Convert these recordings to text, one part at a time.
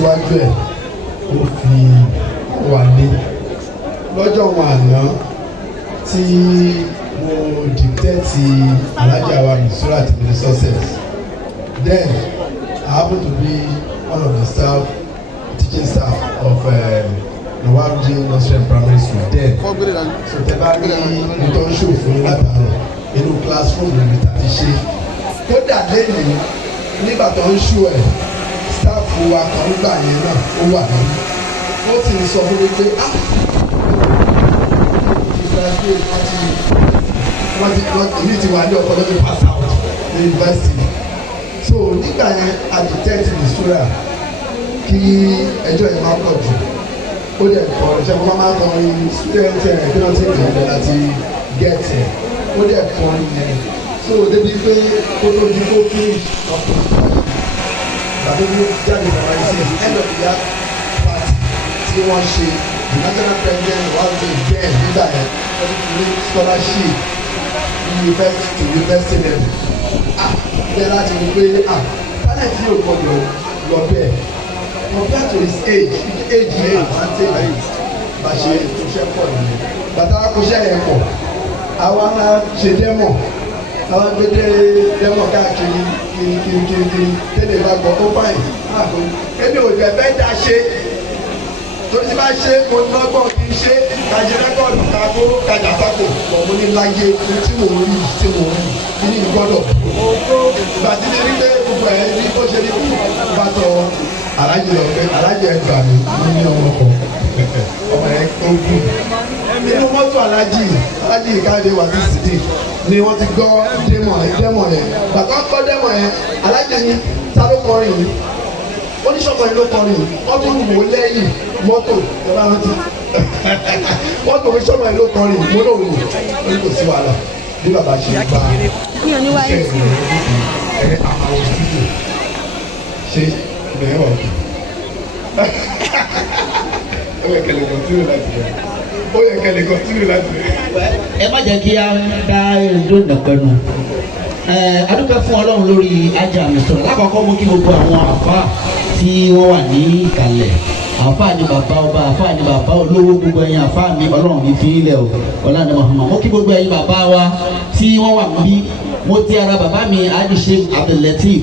síwájú ẹ̀ ó fi wà ní lọ́jọ́ wọn àná tí mo dictate alájà wa Mistura to the success. Then I happen to be one of the staff, teaching staff of Nawaruji Nursery Primary School then. So tẹ́ bá rí nǹkan ṣòfò fún látàárọ̀ inú classroom lórí tàbí ṣe. Kódà lẹ́yìn nígbà tó ń ṣú ẹ̀ staff wa kan gbà yẹn náà ó wà lórí. Ó sì ń sọ fún mi pé èmi ti wà ní ọpọlọ tó pass out ní university. So nígbà yẹn a detect Mistura kí ẹjọ́ yẹn máa pọ̀ jù ó dẹ̀ kọ́ ṣe kó máa kọ́ student kí wọ́n ti gbìyànjú láti get ẹ̀ ó dẹ̀ kọ́ yẹn so débi pé kó tó di kó finish ọkùnrin gbàdé ní jáde bàbá yìí sí end of the year party tí wọ́n ṣe the national president wà lóde bẹ́ẹ̀ nígbà yẹn wọ́n ti ní scholarship university level ilé láti rí pé talent yóò gbọdọ̀ lọ bẹ́ẹ̀ compared to his age yẹn advantage bá ṣe kóṣẹ́ pọ̀ nìyẹn bàtà kóṣẹ́ yẹn pọ̀ àwa máa ṣe dẹ́mọ̀ àwa gbé dẹ́mọ̀ káàkiri kiri tẹ́lẹ̀ bá gbọ́ ó fáyìn èmi ò jẹ́ fẹ́ dá ṣe torí tí bá ṣe mo lọ́gbọ́n kì í ṣe kájí rẹ́kọ̀dù kágbó kájà sápò ọ̀mú ní láyé tí mo rí ní ìgbọ́dọ̀ ìgbà tí mi rí pé gbogbo ẹ̀ ní bó ṣe ní bá tọ alájì lọ pé alájì ẹ̀ gbà mí ní ọmọ kan ọmọ ẹ̀ tó gùn nínú mọ́tò alájì ìkáde wà sí sídì ni wọ́n ti gbọ́ dẹ́mọ̀ yẹn bàtà gbọ́ dẹ́mọ̀ yẹn alájì ní sálókọrin yìí oníṣọ́kọ̀ yìí ló kọrin wọ́n tún wò lẹ́yìn mọ́tò ìjọba rántí mọ́tò oníṣọ́kọ̀ yìí ló kọrin mo lò wò ó kò sí wàhálà bí bàbá ṣe gba iṣẹ́ ìrìn àwọn òṣìṣẹ́ ṣe ìbẹ̀rẹ̀ wà òkè ó yẹ kẹlẹ̀ kọ́ntínú láti rẹ̀ ẹ má jẹ́ kí a dá ẹjọ́ ìdàpẹ́nu adúpẹ́ fún Ọlọ́run lórí ajá Mistura lákọ̀ọ́kọ́ mú kí gbogbo àwọn àfáà tí wọ́n wà ní ìkàlẹ̀ àfáà ní bàbá ọba àfáà ní bàbá olówó gbogbo ẹ̀yin àfáà mi Ọlọ́run ní fi ilẹ̀ o ọ̀làdé Muhammad mo kí gbogbo ẹ̀yin bàbá wa tí wọ́n wà níbí mo ti ara bàbá mi adìsẹ́ Abdul-Lateef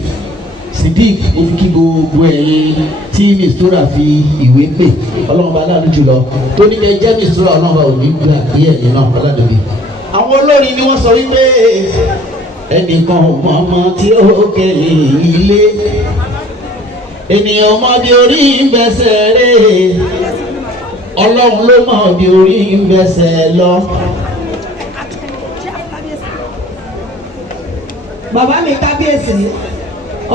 Siddiq mo fi kí gbogbo ẹ̀yin tí Mistura fi ìwé pè Ọlọ́run bá láàánú jùlọ tó ní kẹ́ jẹ́ Mistura Ọlọ́run bá òní gbà bí ẹ̀yin náà ọ̀làdé mi. àwọn olórin ni wọ́n sọ wípé ẹnìkan ọmọ tí ó kẹ́lé ilé ènìyàn mọ bí orí ń bẹsẹ̀ rẹ̀ Ọlọ́run ló mọ bí orí ń bẹsẹ̀ lọ. bàbá mi kábíyèsí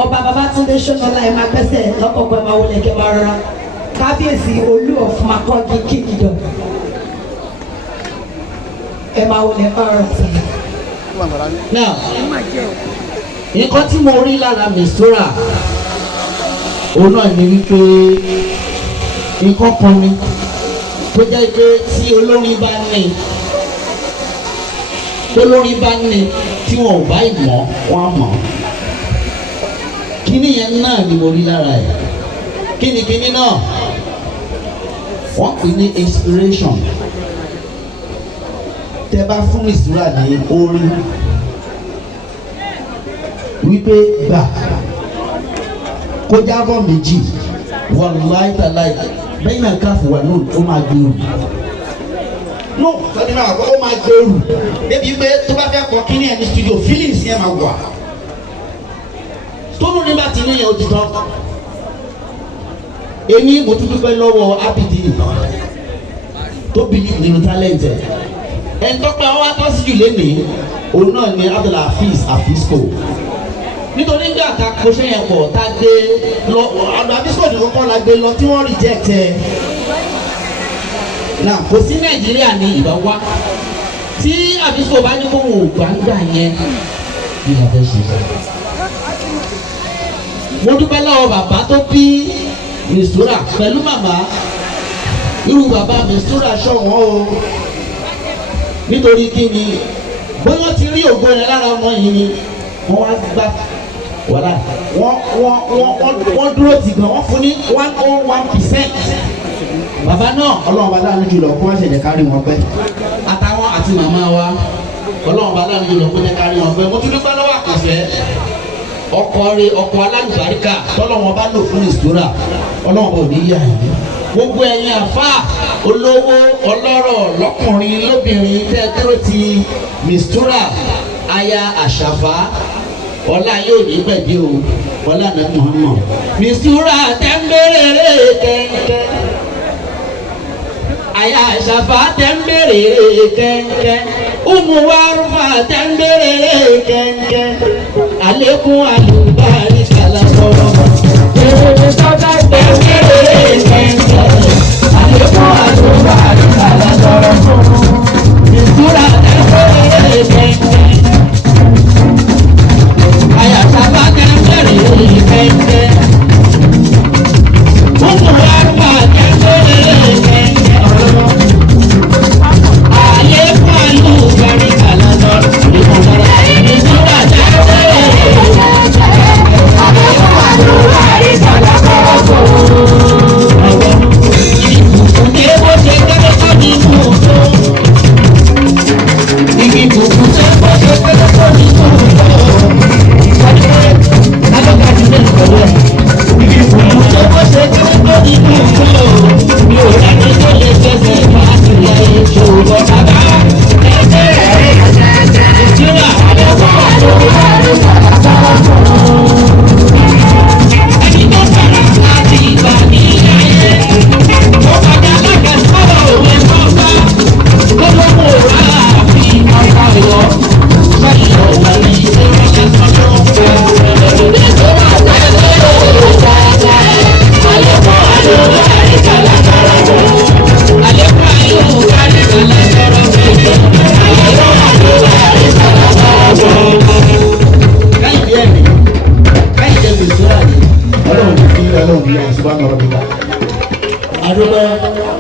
ọba Babátúndé Ṣónọlá ẹ máa gbẹ́sẹ̀ lọ́kọ̀ọ̀kan ẹ máa wọlé kẹ́ máa rọra kábíyèsí Olú of Makurdi Kingdom ẹ máa wọlé máa rọra sí i. Now, nǹkan tí mo rí lára Mistura òun náà ni wípé nǹkan kan ni tó jẹ́ pé tí olórin bá ní tí wọn ò bá ìmọ̀ wọn á mọ̀ kíní yẹn náà ni mo rí lára ẹ̀ kíní náà wọ́n pè ní inspiration. Tẹ́ bá fún Mistura ní orin wípé gbà kó jábọ̀ méjì wallahi tallahi bẹ́ẹ̀ náà káfù wà lóòrùn ó máa gbèrú no sọ́dún náà ó máa gbèrú débi pé tó bá fẹ́ kọ́ kíní ẹ̀ ní studio feelings yẹn máa wà tó lóun nígbà tí inú yẹn ó ti tán èmi mo tún dúpẹ́ lọ́wọ́ Abidi tó believe nínú talent ẹ̀ ẹ̀ńtọ́pẹ́ ọwọ́ atọ́sí jù lénìí òun náà ni Abdul-Hafiz Afisco nítorí nígbà tá a kọṣẹ́ yẹn pọ̀ tá a gbé lọ ọ̀dọ̀ Afisco ní kọ́kọ́ la gbé lọ tí wọ́n reject ẹ̀ náà kò sí Nàìjíríà ní ìbá wá tí Afisco bá ní kó wò gbàgbà yẹn bí wọ́n fẹ́ ṣe mo dúpẹ́ lọ́wọ́ bàbá tó bí Mistura pẹ̀lú màmá irú bàbá Mistura ṣọ̀wọ́n o nítorí kí ni bóyá ti rí ògo yẹn lára ọmọ yìí ni wọ́n wá gbà wàhálà wọ́n dúró tì gan wọ́n fún ní 101%. bàbá náà ọlọ́run bá dáhùn jùlọ kó wá ṣẹ̀jẹ̀ kárí wọn pẹ́ àtàwọn àti màmá wa ọlọ́run bá dáhùn jùlọ kó jẹ́ kárí wọn pẹ́. mo tún dúpẹ́ lọ́wọ́ àkànfẹ́ ọkọ̀ alálùbáríkà tọ́lọ́wọ́n bá lò fún ìṣúra ọlọ́run bá ò ní yà yìí. gbogbo ẹ̀yin àfa olówó ọlọ́rọ̀ lọ́kùnrin lóbìnrin tẹ́ dúró ti mistura aya àṣàfà ọlá yóò ní gbẹ̀dí o ọlá náà Muhammad. mistura tẹ́ńbẹ̀rẹ̀ kẹ́ńkẹ́ aya àṣàfà tẹ́ńbẹ̀rẹ̀ kẹ́ńkẹ́ umu warufa tẹ́ńbẹ̀rẹ̀ kẹ́ńkẹ́ alekun alùbáríkà lọ́wọ́. èrè sọ́dá tẹ́ńbẹ̀rẹ̀ kẹ́ńkẹ́ alekun alùbáríkà lọ́wọ́. mistura tẹ́ńbẹ̀rẹ̀ kẹ́ńkẹ́ aya àṣàfà tẹ́ńbẹ̀rẹ̀ kẹ́ńkẹ́ umu warufa tẹ́ńbẹ̀rẹ̀ kẹ́ńkẹ́. adúgbò